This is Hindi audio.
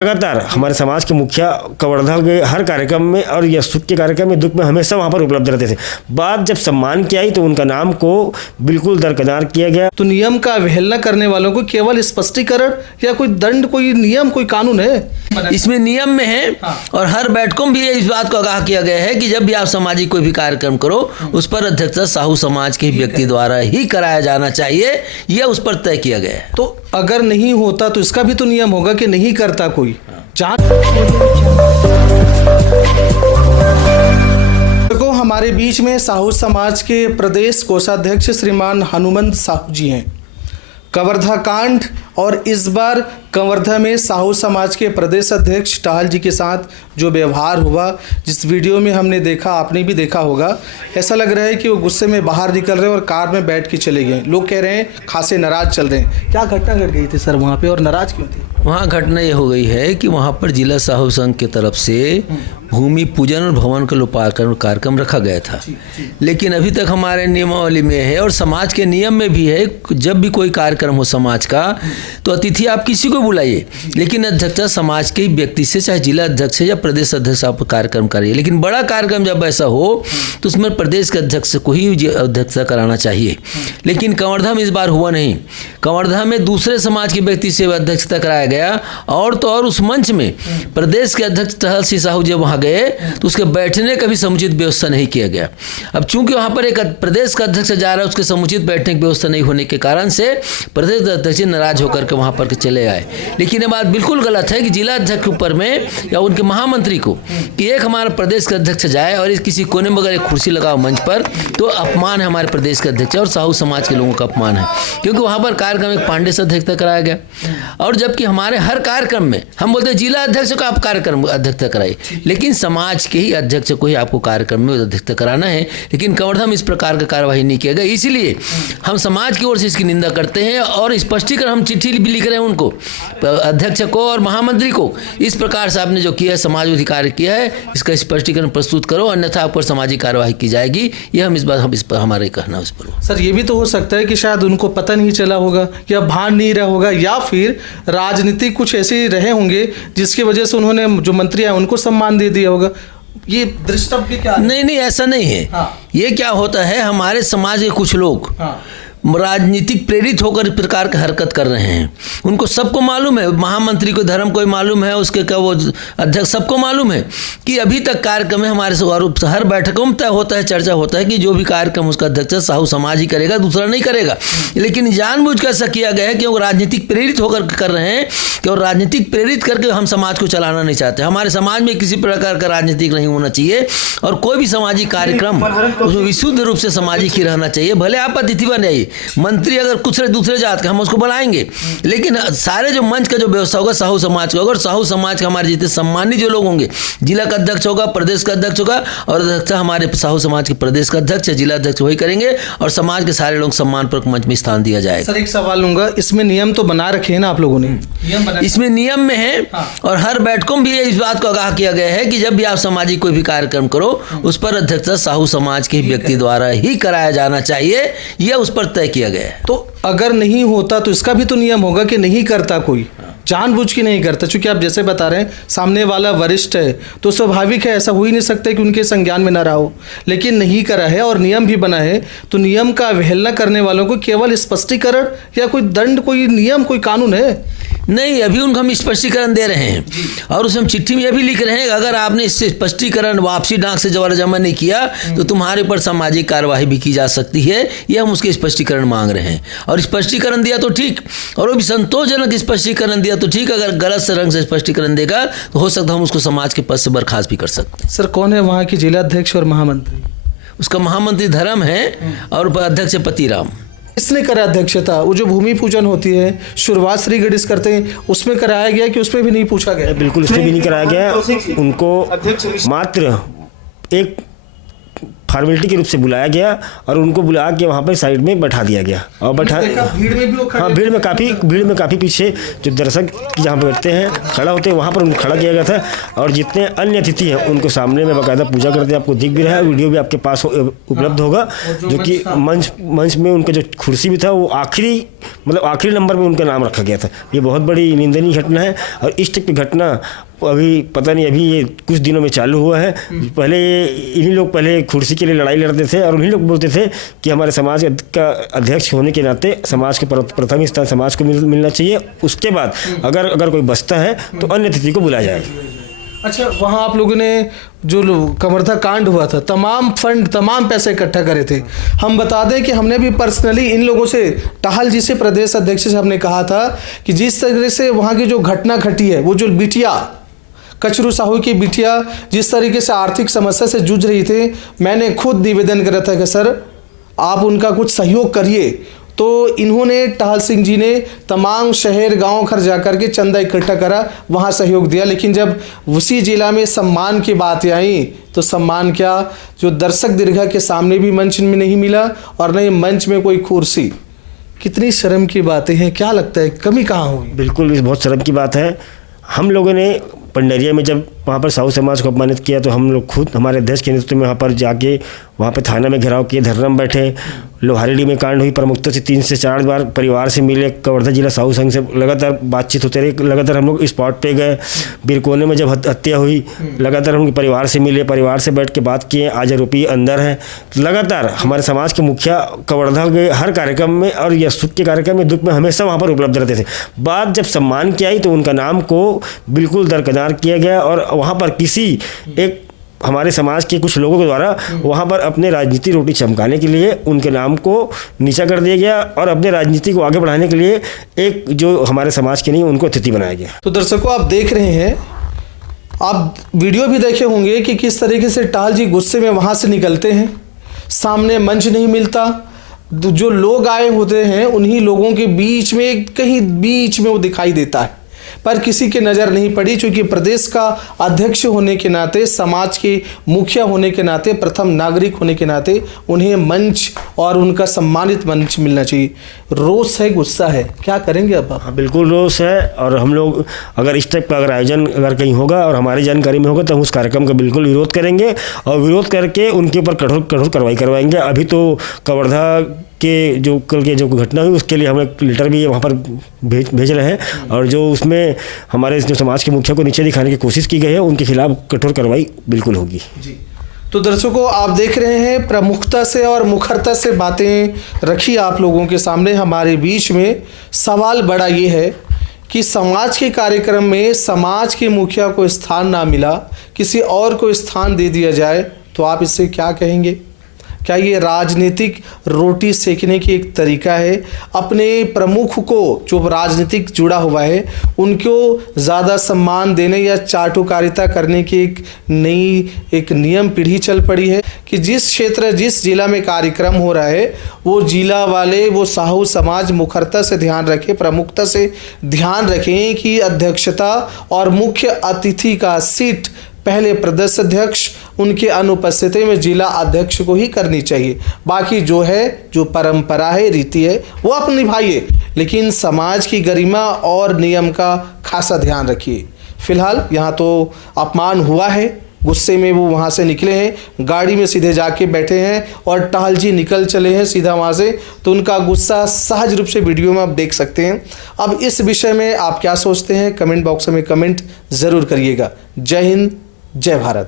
लगातार हमारे समाज के मुखिया कवर्धा के हर कार्यक्रम में और यह सुख के कार्यक्रम में दुख में हमेशा वहां पर उपलब्ध रहते थे। बात जब सम्मान की आई तो उनका नाम को बिल्कुल दरकिनार किया गया। तो नियम का अवहेलना करने वालों को केवल स्पष्टीकरण या कोई दंड, कोई नियम, कोई कानून है? इसमें नियम में है और हर बैठकों में भी इस बात को आगाह किया गया है कि जब भी आप सामाजिक कोई भी कार्यक्रम करो उस पर अध्यक्षता साहू समाज के व्यक्ति द्वारा ही कराया जाना चाहिए, यह उस पर तय किया गया है। तो अगर नहीं होता तो इसका भी तो नियम होगा कि नहीं करता कोई। को हमारे बीच में साहू समाज के प्रदेश कोषाध्यक्ष श्रीमान हनुमंत साहू जी हैं। कवर्धा कांड और इस बार कवर्धा में साहू समाज के प्रदेश अध्यक्ष टहल जी के साथ जो व्यवहार हुआ, जिस वीडियो में हमने देखा, आपने भी देखा होगा, ऐसा लग रहा है कि वो गुस्से में बाहर निकल रहे हैं और कार में बैठ के चले गए। लोग कह रहे हैं खासे नाराज चल रहे हैं। क्या घटना घट गई थी सर वहाँ पे और नाराज क्यों थे? वहाँ घटना ये हो गई है कि वहाँ पर जिला साहू संघ की तरफ से भूमि पूजन और भवन का लोकार्पण कार्यक्रम रखा गया था, लेकिन अभी तक हमारे नियमावली में है और समाज के नियम में भी है, जब भी कोई कार्यक्रम हो समाज का तो अतिथि आप किसी को बुलाइए, लेकिन अध्यक्षता समाज के व्यक्ति से, चाहे जिला अध्यक्ष या प्रदेश अध्यक्ष आप कार्यक्रम करिए। लेकिन बड़ा कार्यक्रम जब ऐसा हो तो उसमें प्रदेश के अध्यक्ष को ही अध्यक्षता कराना चाहिए। लेकिन कवर्धा में इस बार हुआ नहीं। कवर्धा में दूसरे समाज के व्यक्ति से अध्यक्षता कराया गया और तो और उस मंच में प्रदेश के अध्यक्ष टहल सिंह साहू जब वहाँ गए तो उसके बैठने का भी समुचित व्यवस्था नहीं किया गया। अब चूंकि वहाँ पर एक प्रदेश का अध्यक्ष जा रहा है, उसके समुचित बैठने की व्यवस्था नहीं होने के कारण से प्रदेश अध्यक्ष नाराज होकर के वहाँ पर चले आए। लेकिन ये बात बिल्कुल गलत है कि जिला अध्यक्ष के ऊपर में या उनके महामंत्री को कि एक हमारा प्रदेश का अध्यक्ष जाए और इस किसी कोने में अगर एक कुर्सी लगाओ मंच पर, तो अपमान है हमारे प्रदेश के अध्यक्ष और साहू समाज के लोगों का अपमान है। क्योंकि वहाँ पर कार्यक्रम एक पांडे से अध्यक्षता कराया गया और जबकि हमारे हर कार्यक्रम में हम बोलते हैं जिला अध्यक्ष को आप कार्यक्रम अध्यक्षता कराइए, लेकिन समाज के ही अध्यक्ष को ही आपको कार्यक्रम में अध्यक्षता कराना है। लेकिन कवर्धा में इस प्रकार का कार्यवाही नहीं किया गया, इसलिए हम समाज की ओर से इसकी निंदा करते हैं और स्पष्टीकरण हम चिट्ठी भी लिख रहे हैं उनको, अध्यक्ष को और महामंत्री को। इस प्रकार से आपने जो किया है, समाज विरोधी कार्य किया है, इसका स्पष्टीकरण प्रस्तुत करो, अन्यथा आप पर सामाजिक कार्यवाही की जाएगी। यह हम इस पर हमारे कहना उस पर। सर ये भी तो हो सकता है कि शायद उनको पता नहीं चला होगा या भान नहीं रहा होगा या फिर राजनीतिक कुछ ऐसे रहे होंगे जिसकी वजह से उन्होंने जो मंत्री आए उनको सम्मान दे दिया होगा। ये दृष्टव्य क्या है? नहीं, ऐसा नहीं है। ये क्या होता है, हमारे समाज के कुछ लोग राजनीतिक प्रेरित होकर इस प्रकार की हरकत कर रहे हैं। उनको सबको मालूम है, महामंत्री को धर्म को मालूम है, उसके क्या वो अध्यक्ष सबको मालूम है कि अभी तक कार्यक्रम में हमारे हर बैठकों में तय होता है, चर्चा होता है कि जो भी कार्यक्रम उसका अध्यक्ष साहू समाज ही करेगा, दूसरा नहीं करेगा। लेकिन जानबूझ कर ऐसा किया गया है कि वो राजनीतिक प्रेरित होकर कर रहे हैं कि और राजनीतिक प्रेरित करके हम समाज को चलाना नहीं चाहते। हमारे समाज में किसी प्रकार का राजनीतिक नहीं होना चाहिए और कोई भी सामाजिक कार्यक्रम उसमें विशुद्ध रूप से सामाजिक ही रहना चाहिए। भले आप अतिथि बन जाइए, मंत्री अगर कुछ दूसरे जात का हम उसको बुलाएंगे, लेकिन सारे जो मंच का जो व्यवस्था होगा साहू समाज का होगा और साहू समाज के हमारे जितने सम्मानित जो लोग होंगे, जिला का अध्यक्ष होगा, प्रदेश का अध्यक्ष होगा और अध्यक्ष हमारे साहू समाज के प्रदेश का अध्यक्ष, जिला अध्यक्ष वही करेंगे और समाज के सारे लोग सम्मानपूर्वक मंच में स्थान दिया जाएगा। सर एक सवाल लूंगा, इसमें नियम तो बना रखे हैं ना आप लोगों ने? इसमें नियम में है और हर बैठकों में भी इस बात को आगाह किया गया है कि जब भी आप सामाजिक कोई भी कार्यक्रम करो उस पर अध्यक्षता साहू समाज के व्यक्ति द्वारा ही कराया जाना चाहिए, यह उस पर तय किया गया है। तो अगर नहीं होता तो इसका भी तो नियम होगा कि नहीं करता कोई, जानबूझ के नहीं करता। क्योंकि आप जैसे बता रहे हैं सामने वाला वरिष्ठ है तो स्वाभाविक है, ऐसा हो ही नहीं सकता कि उनके संज्ञान में ना रहा हो, लेकिन नहीं करा है और नियम भी बना है। तो नियम का अवहेलना करने वालों को केवल स्पष्टीकरण या कोई दंड, कोई नियम, कोई कानून है? नहीं, अभी उनको हम स्पष्टीकरण दे रहे हैं और उसमें चिट्ठी में यह भी लिख रहे हैं कि अगर आपने इससे स्पष्टीकरण वापसी डाक से जमा नहीं किया तो तुम्हारे ऊपर सामाजिक कार्यवाही भी की जा सकती है। यह हम उसके स्पष्टीकरण मांग रहे हैं और स्पष्टीकरण दिया तो ठीक, और वो भी संतोषजनक स्पष्टीकरण दिया तो ठीक। अगर गलत रंग से स्पष्टीकरण देगा तो हो सकता है हम उसको समाज के पद से बर्खास्त भी कर सकते हैं। सर कौन है वहाँ की जिला अध्यक्ष और महामंत्री? उसका महामंत्री धर्म है और अध्यक्ष पतिराम। किसने करा अध्यक्षता? वो जो भूमि पूजन होती है, शुरुआत श्री गणेश करते हैं, उसमें कराया गया कि उसमें भी नहीं पूछा गया? बिल्कुल उसमें भी नहीं कराया गया। उनको मात्र एक फॉर्मेलिटी के रूप से बुलाया गया और उनको बुला के वहाँ पर साइड में बैठा दिया गया और भीड़ में भी हाँ, भीड़ में काफ़ी पीछे जो दर्शक जहाँ पर बैठते हैं, खड़ा होते हैं, वहाँ पर उनको खड़ा किया गया था और जितने अन्य अतिथि हैं उनको सामने में बाकायदा पूजा करते हैं। आपको दिख भी रहा है, वीडियो भी आपके पास उपलब्ध होगा, जो कि मंच में उनका जो कुर्सी भी था वो आखिरी मतलब आखिरी नंबर पे उनका नाम रखा गया था। ये बहुत बड़ी निंदनीय घटना है। और इस टाइप की घटना अभी पता नहीं, अभी ये कुछ दिनों में चालू हुआ है। पहले इन्हीं लोग पहले कुर्सी के लिए लड़ाई लड़ते थे और उन्हीं लोग बोलते थे कि हमारे समाज का अध्यक्ष होने के नाते समाज के प्रथम स्थान समाज को मिलना चाहिए, उसके बाद अगर कोई बचता है तो अन्य अतिथि को बुलाया जाएगा। अच्छा, वहाँ आप लोगों ने जो कवर्धा कांड हुआ था, तमाम पैसे इकट्ठा करे थे। हम बता दें कि हमने भी पर्सनली इन लोगों से, टाहल जी से, प्रदेश अध्यक्ष से हमने कहा था कि जिस तरह से वहाँ की जो घटना घटी है, वो जो बिटिया कचरू साहू की बिटिया जिस तरीके से आर्थिक समस्या से जूझ रही थी, मैंने खुद निवेदन करा था कि सर आप उनका कुछ सहयोग करिए। तो इन्होंने, टाहल सिंह जी ने तमाम शहर गांव घर जाकर के चंदा इकट्ठा करा, वहां सहयोग दिया। लेकिन जब उसी जिला में सम्मान की बात आई तो सम्मान क्या, जो दर्शक दीर्घा के सामने भी मंच में नहीं मिला और न ही मंच में कोई कुर्सी। कितनी शर्म की बातें हैं। क्या लगता है कमी कहाँ हुई? बिल्कुल, इस बहुत शर्म की बात है। हम लोगों ने पंडरिया में जब वहाँ पर साहू समाज को अपमानित किया तो हम लोग खुद हमारे अध्यक्ष के नेतृत्व में वहाँ पर जाके वहाँ पर थाना में घेराव किए, धरना में बैठे। लोहारेडी में कांड हुई, प्रमुखता से 3 से 4 बार परिवार से मिले, कवर्धा जिला साहू संघ से लगातार बातचीत होते रही, लगातार हम लोग स्पॉट पे गए। बिरकोने में जब हत्या हुई लगातार हम परिवार से मिले, परिवार से बैठ के बात किए। आज आरोपी अंदर हैं। लगातार हमारे समाज के मुखिया कवर्धा के हर कार्यक्रम में और या सुख के कार्यक्रम में, दुख में हमेशा वहाँ पर उपलब्ध रहते थे। बात जब सम्मान की आई तो उनका नाम को बिल्कुल दरकिनार किया गया और वहाँ पर किसी एक हमारे समाज के कुछ लोगों के द्वारा वहाँ पर अपने राजनीति रोटी चमकाने के लिए उनके नाम को नीचा कर दिया गया और अपने राजनीति को आगे बढ़ाने के लिए एक जो हमारे समाज के नहीं उनको अतिथि बनाया गया। तो दर्शकों, आप देख रहे हैं, आप वीडियो भी देखे होंगे कि किस तरीके से टाहल जी गुस्से में वहाँ से निकलते हैं। सामने मंच नहीं मिलता, जो लोग आए होते हैं उन्हीं लोगों के बीच में, कहीं बीच में वो दिखाई देता है, पर किसी की नज़र नहीं पड़ी। क्योंकि प्रदेश का अध्यक्ष होने के नाते, समाज के मुखिया होने के नाते, प्रथम नागरिक होने के नाते उन्हें मंच और उनका सम्मानित मंच मिलना चाहिए। रोष है, गुस्सा है, क्या करेंगे अब आप? हाँ, बिल्कुल रोष है। और हम लोग अगर इस टाइप का अगर आयोजन अगर कहीं होगा और हमारी जानकारी में होगा तो हम उस कार्यक्रम का बिल्कुल विरोध करेंगे और विरोध करके उनके ऊपर कठोर कार्रवाई करवाएंगे। अभी तो कवर्धा के जो कल के जो घटना हुई उसके लिए हम एक लेटर भी वहाँ पर भेज रहे हैं और जो उसमें हमारे जो समाज के मुखिया को नीचे दिखाने की कोशिश की गई है उनके खिलाफ कठोर कार्रवाई बिल्कुल होगी। जी, तो दर्शकों, आप देख रहे हैं, प्रमुखता से और मुखरता से बातें रखी आप लोगों के सामने। हमारे बीच में सवाल बड़ा ये है कि समाज के कार्यक्रम में समाज के मुखिया को स्थान ना मिला, किसी और को स्थान दे दिया जाए, तो आप इससे क्या कहेंगे? क्या ये राजनीतिक रोटी सेकने की एक तरीका है? अपने प्रमुख को, जो राजनीतिक जुड़ा हुआ है, उनको ज़्यादा सम्मान देने या चाटुकारिता करने की एक नई एक नियम पीढ़ी चल पड़ी है कि जिस क्षेत्र, जिस जिला में कार्यक्रम हो रहा है वो जिला वाले, वो साहू समाज मुखरता से ध्यान रखें, प्रमुखता से ध्यान रखें कि अध्यक्षता और मुख्य अतिथि का सीट पहले प्रदेश अध्यक्ष, उनके अनुपस्थिति में जिला अध्यक्ष को ही करनी चाहिए। बाकी जो है, जो परंपरा है, रीति है, वो आप निभाइए, लेकिन समाज की गरिमा और नियम का खासा ध्यान रखिए। फिलहाल यहाँ तो अपमान हुआ है, गुस्से में वो वहाँ से निकले हैं, गाड़ी में सीधे जाके बैठे हैं और टाहल जी निकल चले हैं सीधा वहाँ से, तो उनका गुस्सा सहज रूप से वीडियो में आप देख सकते हैं। अब इस विषय में आप क्या सोचते हैं, कमेंट बॉक्स में कमेंट ज़रूर करिएगा। जय हिंद, जय भारत।